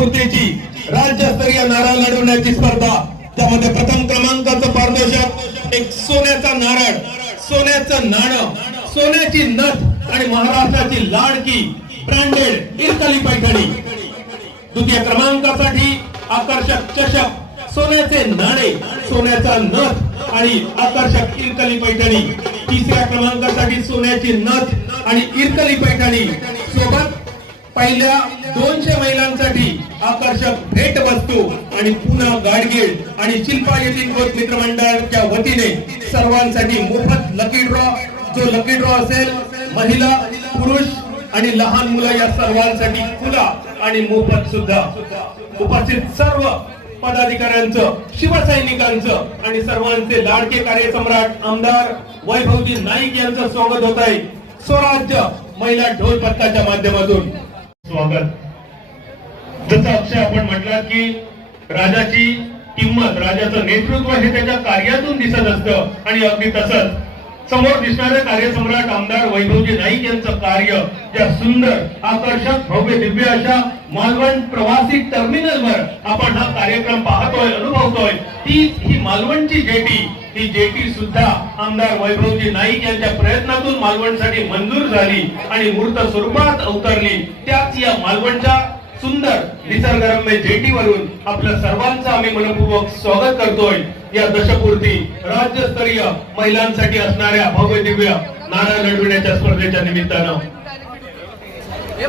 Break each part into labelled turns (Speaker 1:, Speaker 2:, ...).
Speaker 1: दशपूर्तीची राज्यस्तरीय नारा लढवण्याची स्पर्धा. त्यामध्ये प्रथम क्रमांकाचं पारदर्शक एक सोन्याचा नारळ सोन्याचं नाणं सोन्याची नथ आणि महाराष्ट्राची लाडकी ब्रँडेड इरकली पैठणी. द्वितीय क्रमांकासाठी आकर्षक चषक सोन्याचे नाणे सोन्याचा नथ आणि आकर्षक इरकली पैठणी. तिसऱ्या क्रमांकासाठी सोन्याची नथ आणि इरकली पैठणी. सोबत पहिल्या दोनशे महिलांसाठी आकर्षक भेट वस्तू आणि पुन्हा गाडगीळ आणि शिल्पा येथील गोट मित्रमंडळाच्या वतीने सर्वांसाठी मोफत लकी ड्रॉ जो लकी ड्रॉ असेल महिला पुरुष आणि लहान मुलं या सर्वांसाठी खुला आणि मोफत सुद्धा. उपस्थित सर्व पदाधिकाऱ्यांचं शिवसैनिकांचं आणि सर्वांचे लाडके कार्यसम्राट आमदार वैभवजी नाईक यांचं स्वागत होत आहे. स्वराज्य महिला ढोल पथकाच्या माध्यमातून. स्वागत. जसं अक्षय आपण म्हटलात की राजाची किंमत राजाचं नेतृत्व हे त्याच्या कार्यातून दिसत असतं आणि अगदी तसंच समोर दिसणारे कार्यसम्राट आमदार वैभवजी नाईक यांचं कार्य या सुंदर आकर्षक भव्य दिव्य अशा मालवण प्रवासी टर्मिनलवर आपण हा कार्यक्रम पाहतोय अनुभवतोय तीच ही मालवणची जेटी. ही जेटी सुद्धा आमदार वैभवजी नाईक यांच्या प्रयत्नातून मालवणसाठी मंजूर झाली आणि मूर्त स्वरूपात अवतरली. त्याच या मालवणच्या सुंदर निसर्गरम्य जेटीवरून आपल्या सर्वांचं आम्ही मनपूर्वक स्वागत करतोय. या दशपूर्ती राज्यस्तरीय महिलांसाठी असणाऱ्या भव्य दिव्य नारळ लढविण्याच्या स्पर्धेच्या निमित्तानं.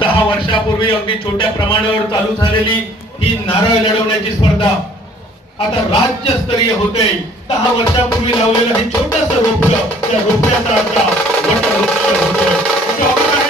Speaker 1: दहा वर्षापूर्वी अगदी छोट्या प्रमाणावर चालू झालेली ही नारळ लढवण्याची स्पर्धा आता राज्यस्तरीय होते. दहा वर्षापूर्वी लावलेलं हे छोटस रोपलं त्या रोपल्याचा आता वटवृक्ष होतोय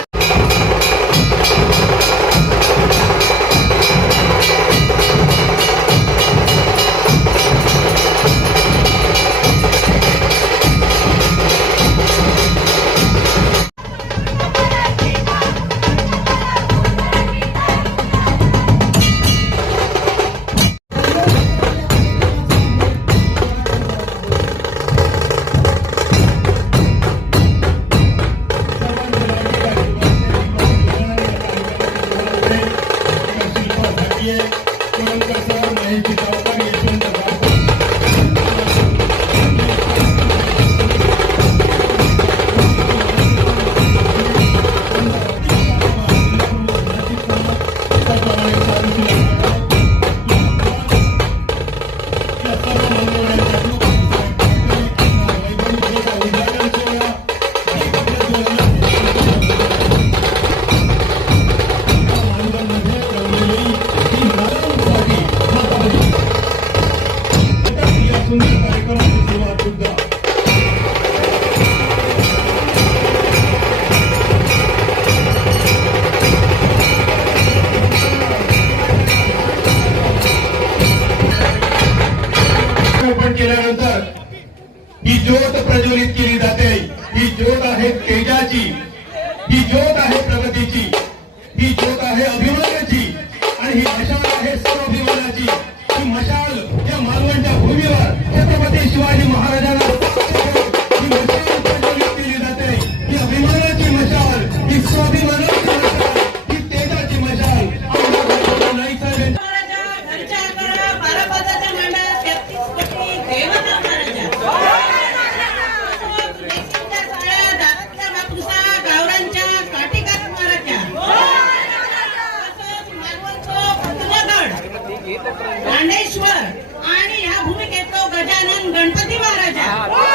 Speaker 1: गणपती
Speaker 2: महाराजा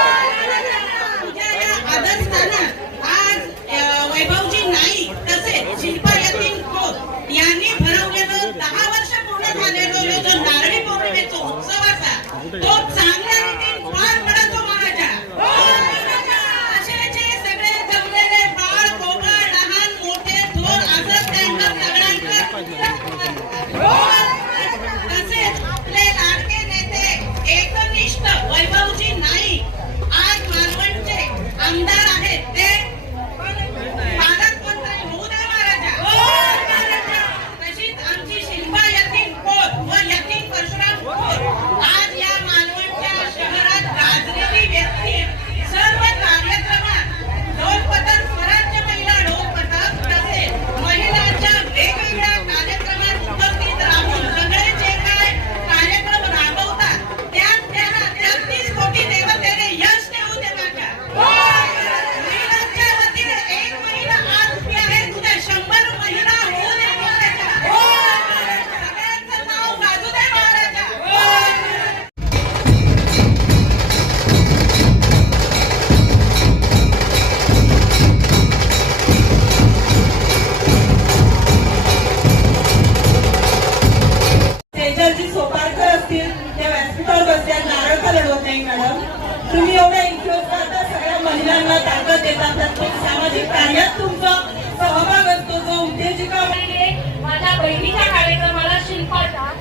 Speaker 2: महिलांना ताकद देतात. प्रत्येक सामाजिक कार्यात तुमचा सहभाग असतो. जो उद्योजिका
Speaker 3: आहे. माझ्या बहिणीच्या कार्यक्रमाला शिल्पाचा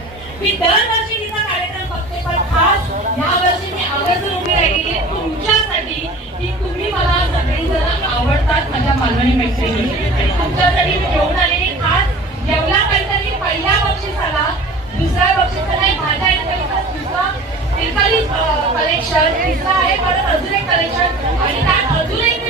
Speaker 3: मी दरवर्षी तिचा कार्यक्रम बघते पण खास यावर्षी मी आवर्जून उभी राहिलेली तुमच्यासाठी की तुम्ही मला सगळी जण आवडतात माझ्या मालवणी मैत्रिणी. तुमच्यासाठी मी घेऊन आलेली खास जेवला काहीतरी पहिल्या बक्षिसाला दुसऱ्या बक्षिसाला एक माझ्या इथे दुसरा तिरकली कलेक्शन तिसरा आहे परत अजून एक कलेक्शन आणि त्यात अजून एक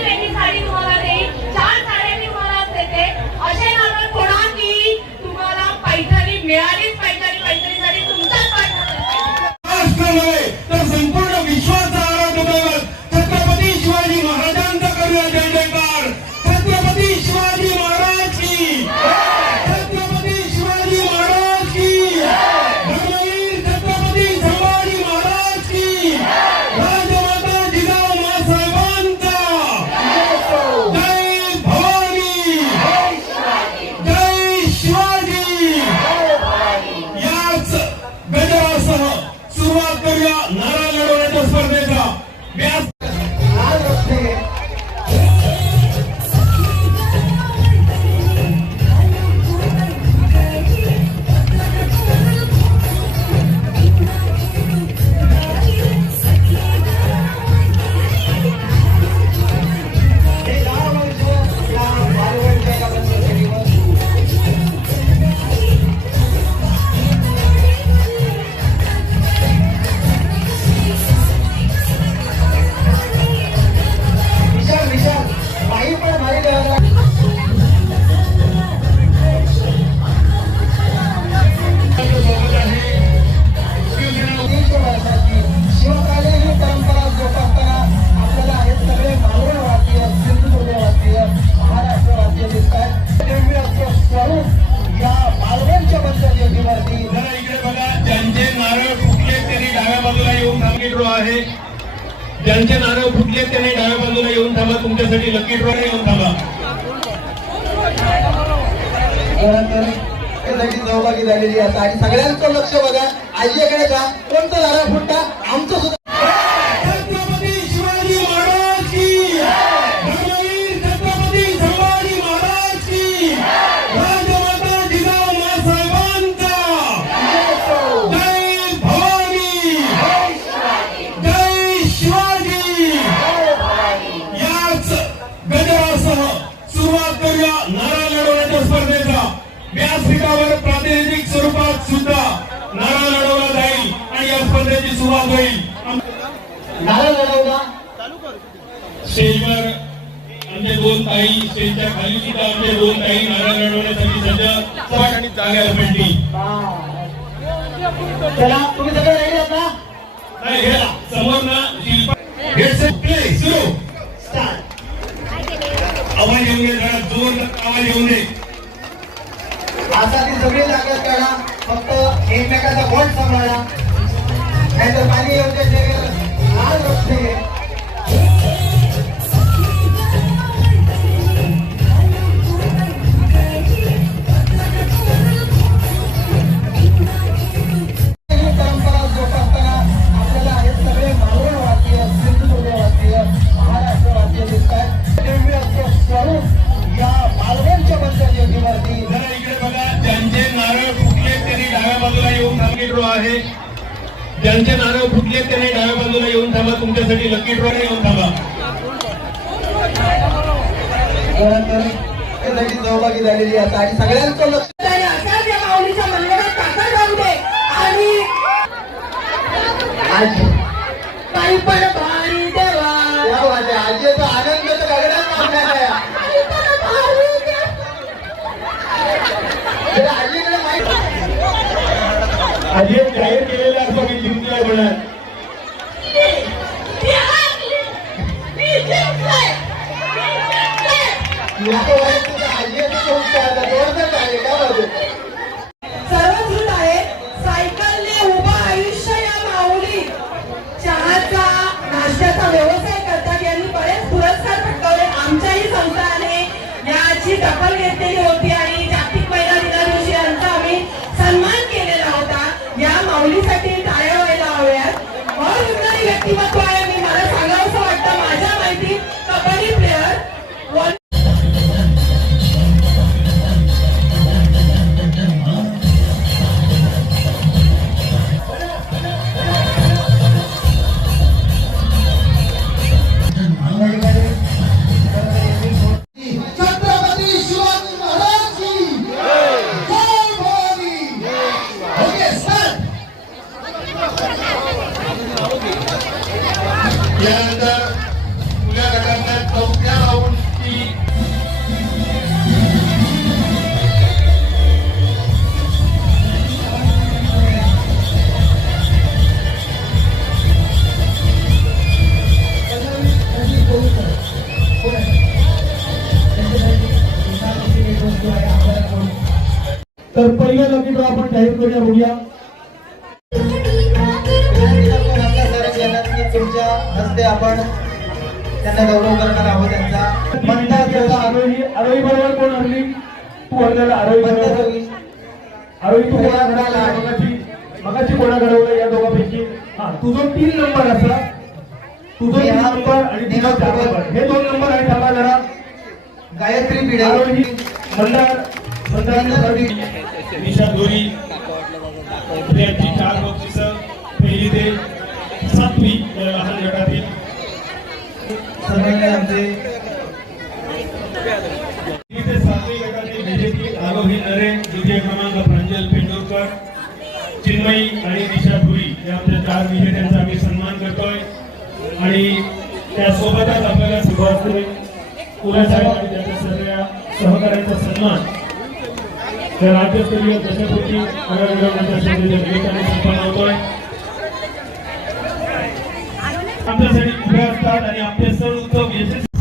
Speaker 1: लकी ड्रॉ आहे. ज्यांचे नारळ फुटले त्याने डाव्या बाजूला येऊन थांबा. तुमच्यासाठी लकी ड्रॉ येऊन थांबा.
Speaker 4: सहभागी झालेली आता आणि सगळ्यांचं लक्ष बघा. आजीकडे जा. कोणतं झाला फुटता? आमचं सुद्धा
Speaker 1: व्यासपीठावर प्रातिनिधिक स्वरूपात सुद्धा नारा लढवला जाईल आणि या स्पर्धेची सुरुवात होईल.
Speaker 4: लढवला.
Speaker 1: स्टेजवर आमचे दोन ताई स्टेजच्या खाली सुद्धा आमचे दोन ताई नारा लढवण्यासाठी सज्ज. सपाट जाग्यावर भेटली
Speaker 4: चला तुम्ही सगळे रेडी आहात ना?
Speaker 1: नाही, हे समोर ना शिल्पा हेडसेट प्ले सुरू.
Speaker 4: स्टार्ट
Speaker 1: आवाज येऊन दे जरा जोर आवाज दे.
Speaker 4: आता सगळी लागत करा फक्त एकमेकाचा बोट सांभाळा. नाहीतर पाणी येऊन आज लाल रस्ते.
Speaker 1: थांबा तुमच्यासाठी लकी ड्रॉ येऊन थांबा
Speaker 4: त्यासाठी सहभागी झालेली आणि सगळ्यांचं लक्ष आज
Speaker 2: काही पण भारी देवा.
Speaker 4: आजीचा आनंद आजीकडे माहिती
Speaker 1: एक जाहीर केलेलं असं की जिंकलाय म्हणणार
Speaker 4: लोकं वाईट आहे
Speaker 2: आहे सायकलने उभा आयुष्य या माऊली. चहाचा नाश्त्याचा व्यवसाय करतात. यांनी बरेच पुरस्कार पटकावले आमच्याही संस्थाने याची दखल घेतलेली होती.
Speaker 5: तर पहिलं लकी ड्रॉ आपण जाहीर करूया बघूया.
Speaker 4: तुमच्या हस्ते आपण त्यांना गौरव करणार आहोत त्यांचा
Speaker 5: म्हणतात की आता आरोही आरोही बरोबर कोण हरली? तू हरलेला आरोही
Speaker 4: मंदा
Speaker 5: बरोबर.
Speaker 4: जोगी
Speaker 5: आरोही तू कोणा घडवला? मगाची मगाची कोणा घडवलं या दोघांपैकी? हा तुझं तीन नंबर असा. तुझं तीन
Speaker 4: नेहा-
Speaker 5: नंबर आणि चार. नंबर. हे दोन नंबर आहे थांबा जरा.
Speaker 4: गायत्री भिडे
Speaker 5: आरोही मंदार मंदार
Speaker 4: मंदार जोगी
Speaker 1: निशा दोरी यांची चार बक्षीस पहिली ते सातवी लहान गटातील.
Speaker 4: सर्वांनी आमचे
Speaker 1: ते सातवी गटातील विजेती आरोही नरे द्वितीय क्रमांक प्रांजल पेंडुरकर चिन्मयी आणि निशा धुरी या आमच्या चार विजेत्यांचा आम्ही सन्मान करतोय. आणि त्यासोबतच आपल्याला सुरुवात सुभाष कुलासाहेब आणि त्याच्या सगळ्या सहकार्यांचा सन्मान तर राज्यस्तरीय दशकोटी मिळवण्याच्या संधीच्या आमच्यासाठी उभे असतात आणि आपले सण उत्सव यशस्वी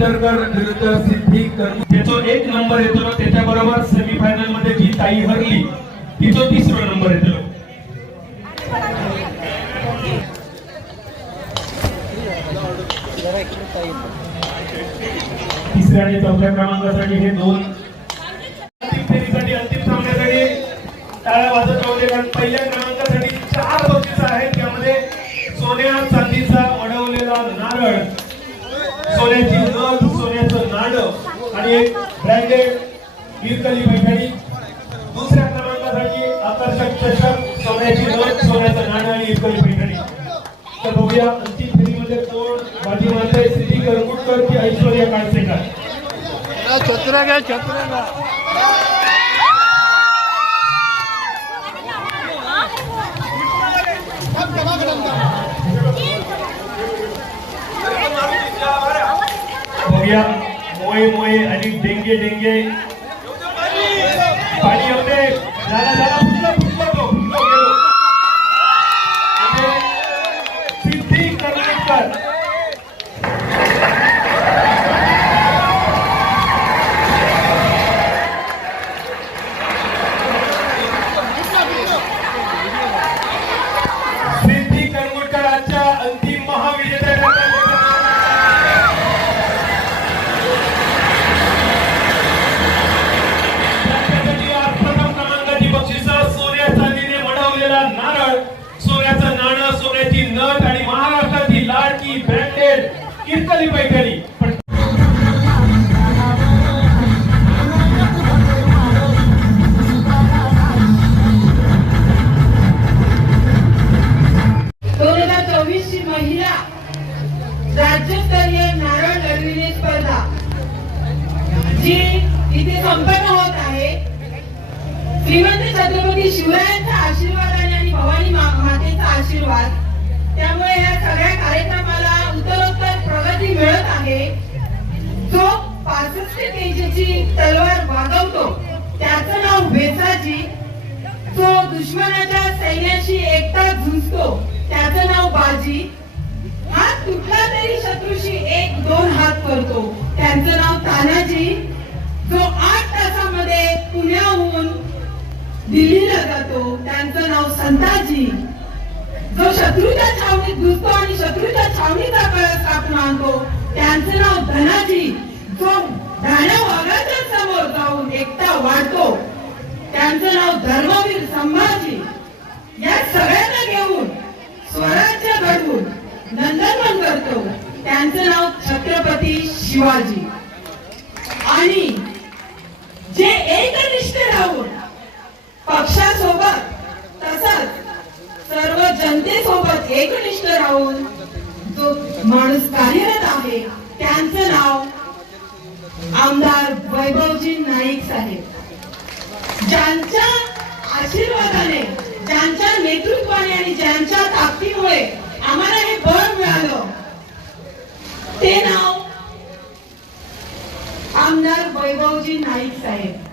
Speaker 1: जिंदरकर विरुद्ध सिद्धी त्याचा एक नंबर येतो त्याच्याबरोबर सेमीफायनलमध्ये जी ताई हरली तिचा तिसरा नंबर येतो. तिसऱ्या आणि चौथ्या क्रमांकासाठी हे दोन. अंतिम फेरीसाठी अंतिम सामन्यासाठी टाळ्या वाजत राहू दे कारण पहिल्या आहे. ब्रँडेड हिरकली पैठणी दुसऱ्या क्रमांकासाठी आकर्षक चषक सोन्याची नथ सोन्याचं नाणं आणि हिरकली पैठणी तर बघूया अंतिम फेरीमध्ये कोण बाजी मारतंय सिद्धी करकुटकर की ऐश्वर्या काळसेकर? छत्रा घ्या बघूया मोये मोये आणि डेंगे डेंगे पाणी
Speaker 2: संपन्न होत आहे. श्रीमंत छत्रपती शिवरायांचा आशीर्वाद आणि भवानी मातेचा आशीर्वाद. त्यामुळे या सगळ्या कार्यक्रमाला उत्तरोत्तर प्रगती मिळत आहे. जो पासष्ट तेजेची तलवार वागवतो त्याचं नाव भेसाजी. तो दुश्मनाच्या सैन्याशी एकटा झुंजतो त्याचं नाव बाजी. हात तुटला तरी शत्रूशी एक दोन हात करतो त्यांचं नाव तानाजी. जातो त्यांचं नाव संताजी. जो शत्रूच्या छावणीत घुसतो आणि शत्रूच्या छावणीचा कळस कापून आणतो त्यांचं नाव धनाजी. जो धाण्या वाघाच्या समोर जाऊन एकटा वाढतो त्यांचं नाव धर्मवीर संभाजी. या सगळ्यांना घेऊन स्वराज्य घडवून नंदनवन करतो. त्यांचं नाव छत्रपती शिवाजी. आणि त्यांचं नाव आमदार वैभवजी नाईक साहेब. ज्यांच्या आशीर्वादाने ज्यांच्या नेतृत्वाने आणि ज्यांच्या ताकदीमुळे आम्हाला हे बळ मिळालं ते नाव आमदार वैभवजी नाईक साहेब.